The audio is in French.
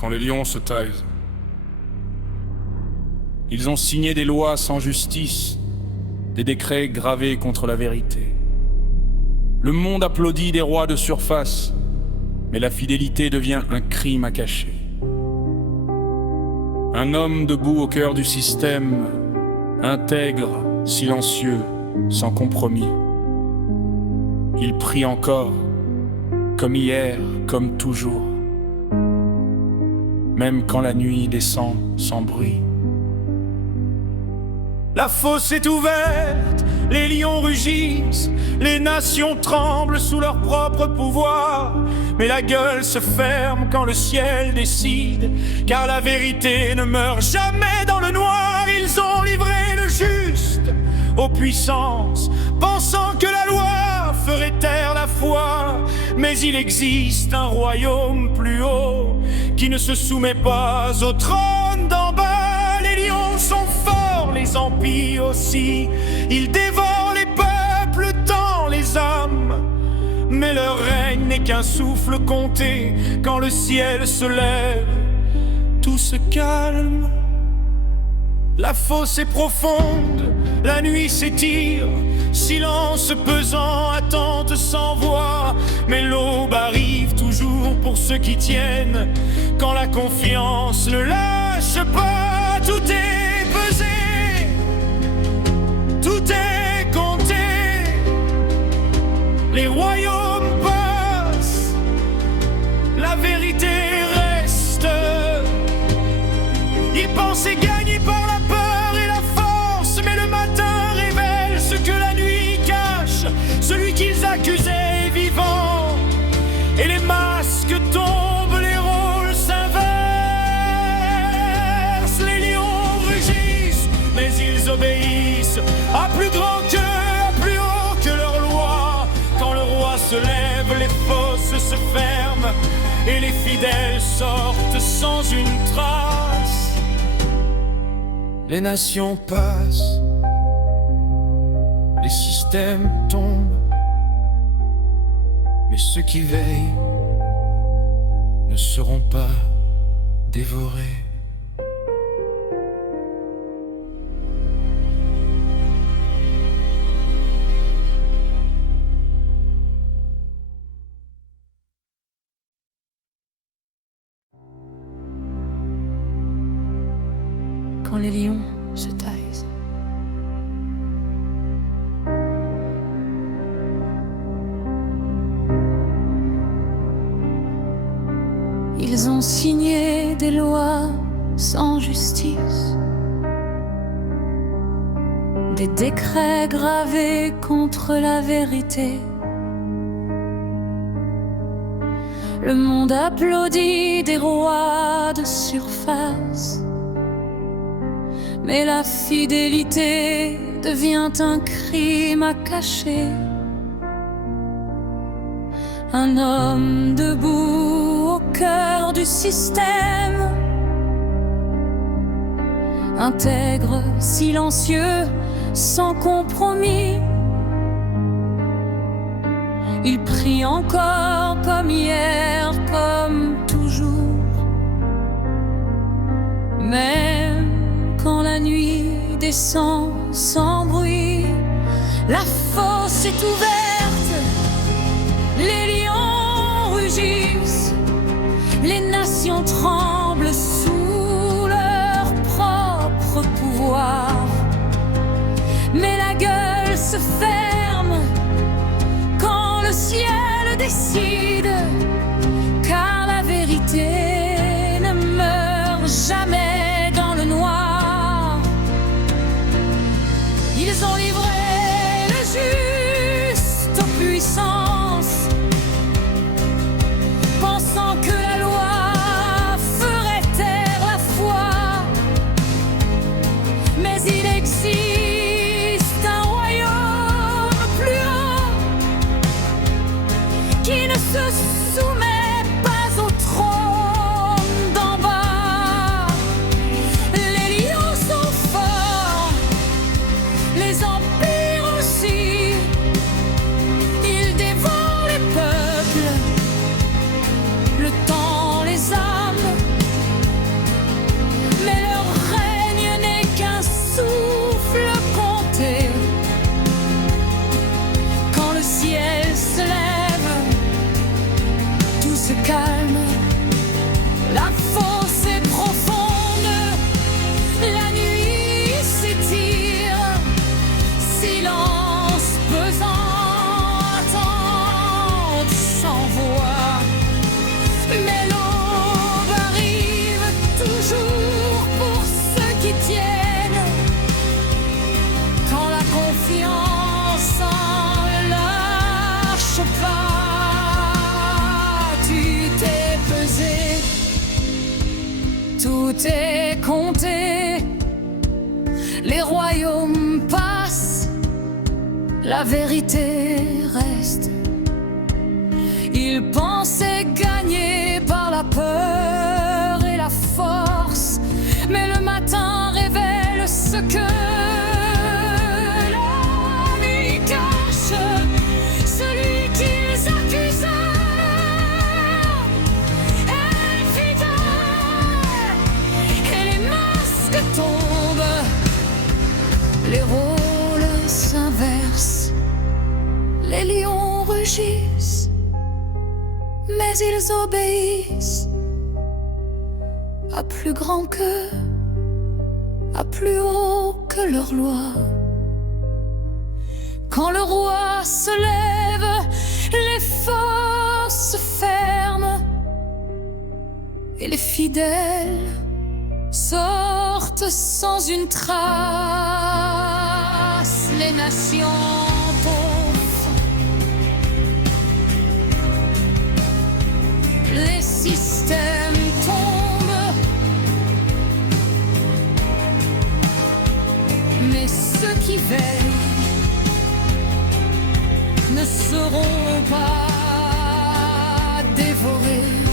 quand les lions se taisent. Ils ont signé des lois sans justice, des décrets gravés contre la vérité. Le monde applaudit des rois de surface, mais la fidélité devient un crime à cacher. Un homme debout au cœur du système, intègre, silencieux, sans compromis. Il prie encore, comme hier, comme toujours, même quand la nuit descend sans bruit. La fosse est ouverte, les lions rugissent, les nations tremblent sous leur propre pouvoir. Mais la gueule se ferme quand le ciel décide, car la vérité ne meurt jamais dans le noir. Ils ont livré le juste aux puissances, pensant que la loi ferait taire la foi. Mais il existe un royaume plus haut, qui ne se soumet pas au trône d'en bas. Les lions sont forts, les empires aussi, ils dévorent les peuples dans les âmes. Mais leur règne n'est qu'un souffle compté, quand le ciel se lève, tout se calme. La fosse est profonde, la nuit s'étire, silence pesant, attente sans voix. Mais l'aube arrive toujours pour ceux qui tiennent, quand la confiance ne lâche pas. Tout est pesé, tout est compté, les royaumes passent, la vérité reste. Ils pensaient gagner par la peur et la force, mais le matin révèle ce que la nuit cache. Celui qu'ils accusaient est vivant, et les masques tombent, les rôles s'inversent. Les lions rugissent, mais ils obéissent à plus grand qu'eux, à plus haut que leur loi. Quand le roi se lève, les fosses se ferment, et les fidèles sortent sans une trace. Les nations passent, les systèmes tombent, mais ceux qui veillent ne seront pas dévorés. Quand les lions se taisent. Ils ont signé des lois sans justice, des décrets gravés contre la vérité. Le monde applaudit des rois de surface, mais la fidélité devient un crime à cacher. Un homme debout au cœur du système, intègre, silencieux, sans compromis. Il prie encore comme hier, comme toujours, même quand la nuit descend sans bruit. La fosse est ouverte, les lions rugissent, les nations tremblent sous leur propre pouvoir. Mais la gueule se ferme quand le ciel décide, car la vérité ne meurt jamais dans le noir. Ils ont livré le juste aux puissances, pensant que la loi ferait taire la foi. Mais il existe un royaume plus haut, qui ne se soumet pas au trône d'en bas. Les lions sont forts, les empires aussi, compté. Les royaumes passent, la vérité reste. Ils pensaient gagner par la peur et la force, mais le matin révèle ce que la nuit cache. Celui qu'ils accusent est fidèle, et les masques tombent, les rôles s'inversent, les lions rugissent, mais ils obéissent à plus grand qu'eux, à plus haut que leur loi. Quand le roi se lève, les forces se ferment, et les fidèles sortent sans une trace. Les nations tombent, les systèmes tombent, mais ceux qui veillent ne seront pas dévorés.